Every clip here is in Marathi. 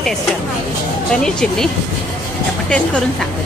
पण टेस्ट कर. पनीर चिल्ली आपण टेस्ट करून सांगतो.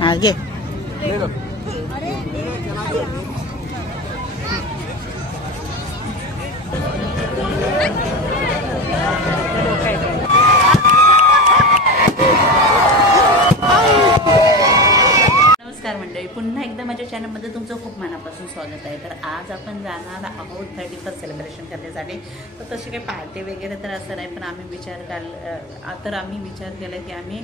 हा घे. नमस्कार मंडळी, पुन्हा एकदा माझ्या चॅनलमध्ये तुमचं खूप मनापासून स्वागत आहे. तर आज आपण जाणार आहोत 31st सेलिब्रेशन करण्यासाठी. तर तशी काही पार्टी वगैरे तर असं नाही, पण आम्ही विचार केला की आम्ही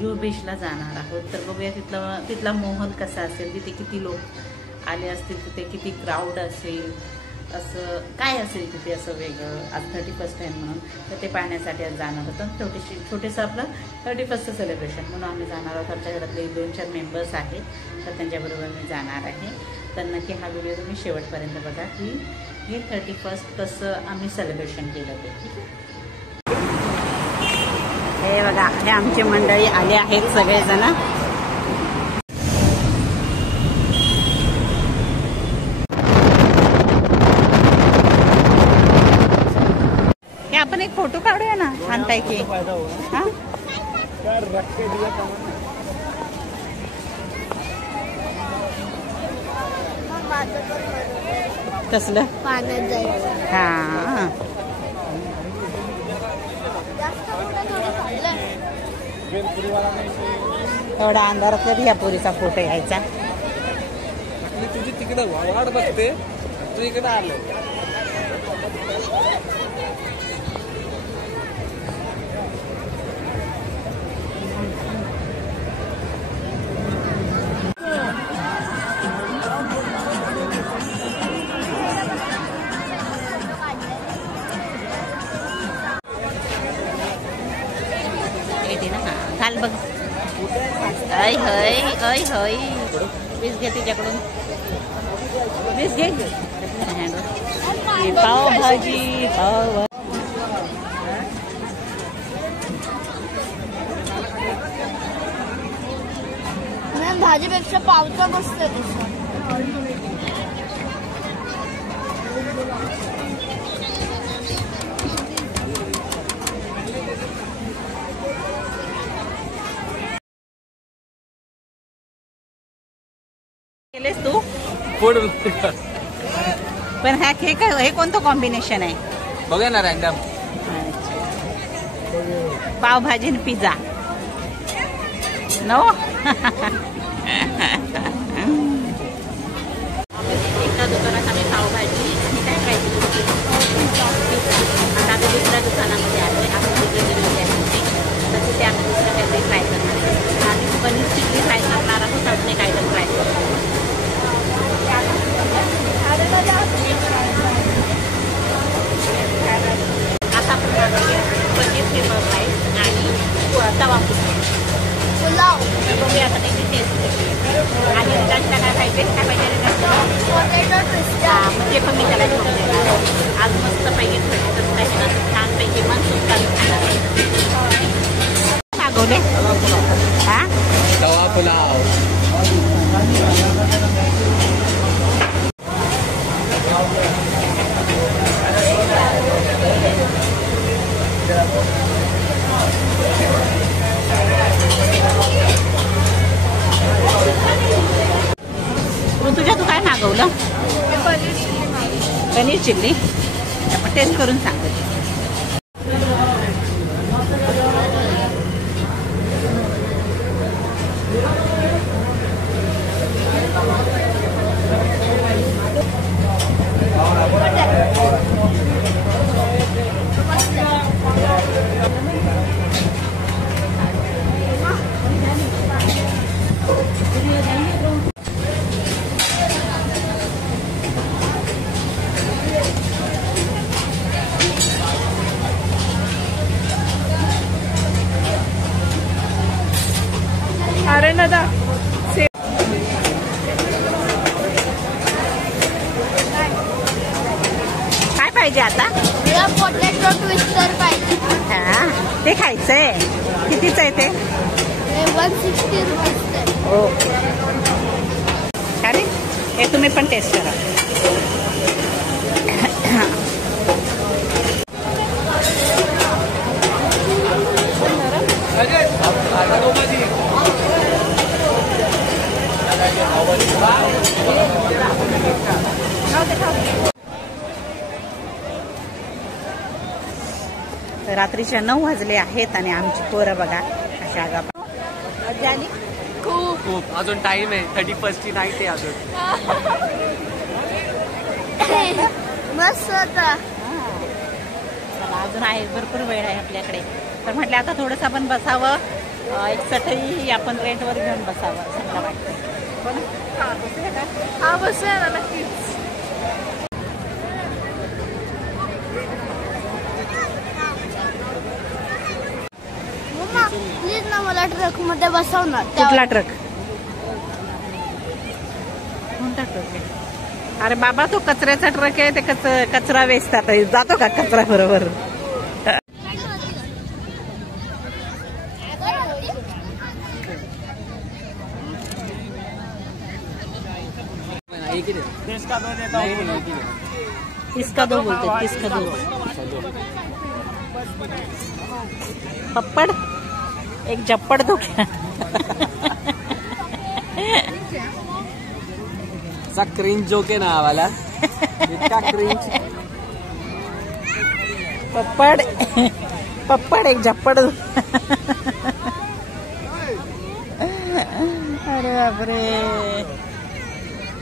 जुहू बीचला जाणार आहोत. तर बघूया तिथला माहोल कसा असेल, तिथे किती लोक आले असतील, तिथे किती क्राऊड असेल, असं काय असेल तिथे असं वेगळं. आज 31st आहे म्हणून तर ते पाहण्यासाठी आज जाणार होतं. छोटेसं आपलं 31st सेलिब्रेशन म्हणून आम्ही जाणार आहोत. आमच्या घरातले 2-4 मेंबर्स आहेत, तर त्यांच्याबरोबर मी जाणार आहे. तर नक्की हा व्हिडिओ तुम्ही शेवटपर्यंत बघा की हे 31st कसं आम्ही सेलिब्रेशन केलं ते. हे बघा, हे आमची मंडळी आले आहेत सगळेजण. आपण एक फोटो काढूया ना, आणताय की हा कसलं पाण्यात जायचं. हा एवढा अंधारात कधी या पोरीचा फोटो घ्यायचा. तुझी तिकडे वाट बघते, तू इकडे आलो. घाल बघ. ऐ हय ऐ हय वीस घे तिच्याकडून, वीस घे. पावभाजी भाजीपेक्षा पावचा मस्त आहे. केलेस तू पण हे कोणतं कॉम्बिनेशन आहे बघा ना रॅन्डम. पावभाजी आणि पिझ्झा नो. एका दुकानात आम्ही पावभाजी आणि काय खायची, आता आम्ही दुसऱ्या दुकानामध्ये आलो आहे. आम्ही तिथे गेलेली आहे, तर तिथे आम्ही दुसरं काहीतरी ट्राय करणार आहोत. आम्ही पनीर चिल्ली ट्राय करणार आहोत. अजून काहीतरी ट्राय करतो. आता आपण पनीर फ्लेवर राईस आणि तवा पुलाव बघूया आता त्याची टेस्ट. आणि मुलांना काय पाहिजे पोटॅटो क्रिस्पी, म्हणजे पण मी त्याला घेऊन देणार. आज मस्त पैकी छानपैकी मन सुद्धा मागवले. हा तवा पुलाव. ऋतुजा तू काय मागवलं? पनीर चिल्ली आपण टेस्ट करून सांगतो. अरे दादा काय पाहिजे आता? मला पोटॅटो ट्विस्टर पाहिजे. हा ते खायचंय. कितीच आहे ते? 160 रुपये. ओके. अरे हे तुम्ही पण टेस्ट करा. रात्रीच्या 9 वाजले आहेत आणि आमची पोरं बघा अशा आगा. खूप अजून टाइम आहे. 31st नाईट आहे अजून. मस्त होता. चला अजून आहे, भरपूर वेळ आहे आपल्याकडे. तर म्हटलं आता थोडंसं आपण बसावं, एक चटई आपण रेंटवर घेऊन बसावं असं मला वाटतं. हा बसूया ना नक्कीच. मम्मा प्लीज ना मला ट्रक मध्ये बसव ना. कुठला ट्रक? कोणता ट्रक आहे? अरे बाबा तो कचऱ्याचा ट्रक आहे. ते कचरा वेचतात. जातो का कचरा बरोबर? इसका दो बोलते, इसका दो. पप्पड़ एक झप्पड़ दो क्या? सा क्रिंज जोक आहे ना आम्हाला. इतका क्रिंज. पप्पड़ एक झप्पड़ दो. अरे बापरे.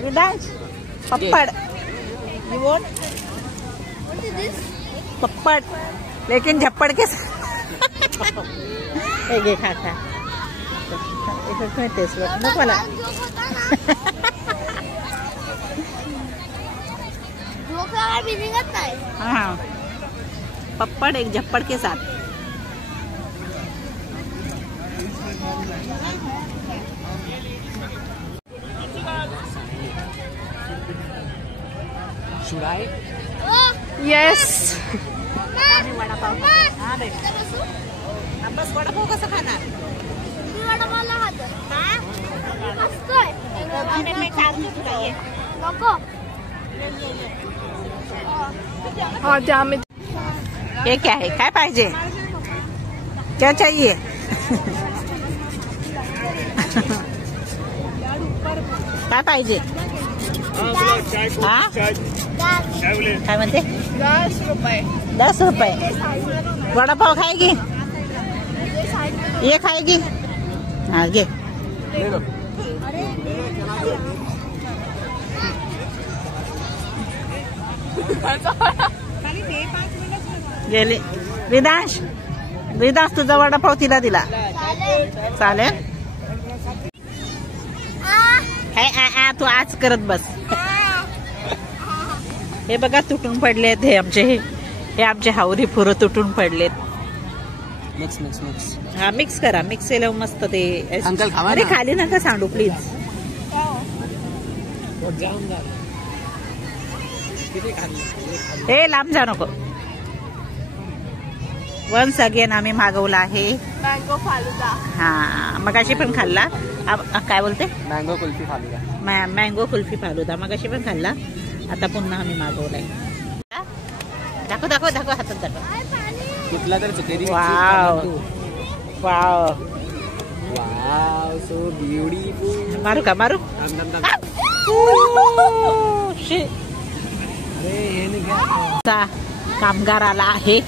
विदांश पप्पड़. You want? What is this? पप्पड़ लेकिन झप्पड़ के साथ. एक खा खा. टेस्ट नको मला. भी निघत नाही. हाँ पप्पड़ एक झप्पड़ के साथ. Should I? Yes. वडापाव. हा दे. बस वडापाव कसं खाणार? मी वडापावला खातो. मस्त आहे. मी चारते तुला ये. नको. हाँ द्या में. ये क्या है? काय पाहिजे? क्या चाहिए? काय पाहिजे? हा काय म्हणते? 10 रुपये. 10 रुपये. वडापाव खाएगी? ये खाएगी? हाँ ये. गेली. विदांश तुझा वडापाव तिला दिला. चालेल. तू आज करत बस. हे बघा तुटून पडलेत. हे आमचे हावरी फुरं तुटून पडलेत. Mix mix mix. हा मिक्स करा. मिक्स केलं मस्त ते. अंकल खावा अरे ना. खाली नका सांडू प्लीज. हे लांब जा नको. वन्स अगेन आम्ही मागवला आहे मँगो फालुदा. हा मगाशी पण खाल्ला. काय बोलते? मँगो कुल्फी फालुदा. मँगो कुल्फी फालुदा मगाशी पण खाल्ला. आता पुन्हा आम्ही मागवलाय. दाखव दाखव दाखव हातात दाखव. कुठला तर चुकेरी. Wow wow. Wow so beautiful. मारू का? मारू. कामगार आला आहे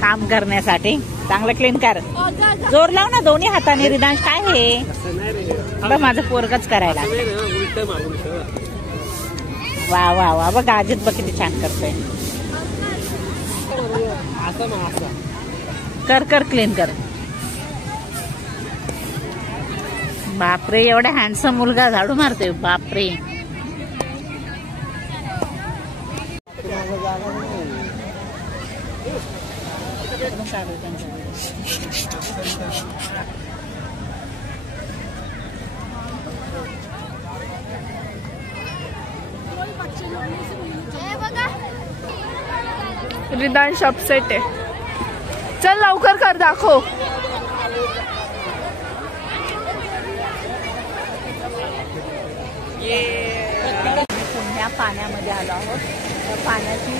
काम करण्यासाठी. चांगलं क्लीन कर. जोर लाव ना दोन्ही हाताने. रिदांश काय हे? बघ माझं पोरगच करायला. वा वा वा. बघ अजित बघ किती छान करतोय. कर कर क्लीन कर. बापरे एवढा हँडसम मुलगा झाडू मारतोय. बापरे. रिदांश अपसेट आहे. चल लवकर कर. दाखव. ये आलो आहोत. तर पाण्याची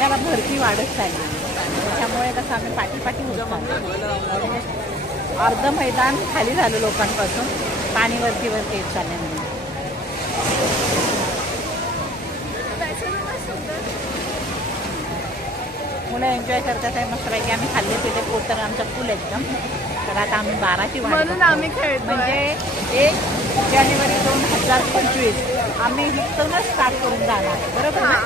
याला भरती वाढत चालली. त्याच्यामुळे कसं आम्ही पाठीपाठी उजं अर्ध मैदान खाली झालं लोकांपासून. पाणी वरती येत चालल्यामुळे मुलं एन्जॉय करतात आहे. मस्तपैकी आम्ही खाल्ले तिथे पोतर आमचा पूल एकदम. तर आता आम्ही 12ची वाट म्हणून आम्ही खेळतो. म्हणजे 1 जानेवारी 2025 आम्ही इथूनच स्टार्ट करून जाणार बरोबर ना.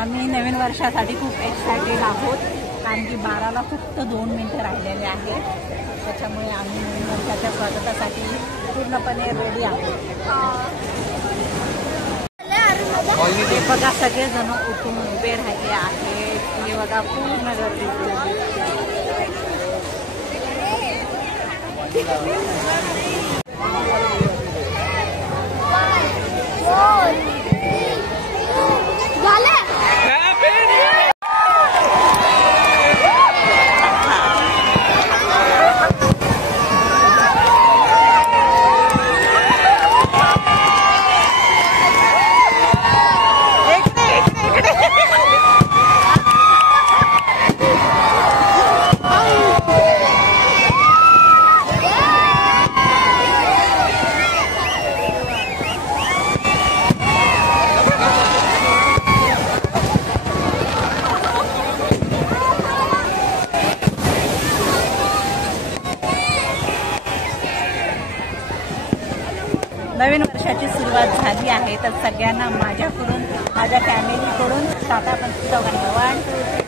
आम्ही नवीन वर्षासाठी खूप एक्सायटेड आहोत. कारण की 12ला फक्त 2 मिनिटं राहिलेले आहेत. त्याच्यामुळे आम्ही नवीन वर्षाच्या स्वागतासाठी पूर्णपणे रेडी आहोत. हे बघा सगळेजण उठून उभे राहिले आहेत. हे बघा पूर्ण गर्दी. नवीन वर्षाची सुरुवात झाली आहे. तर सगळ्यांना माझ्याकडून माझ्या फॅमिलीकडून टाटा पण 1 2 3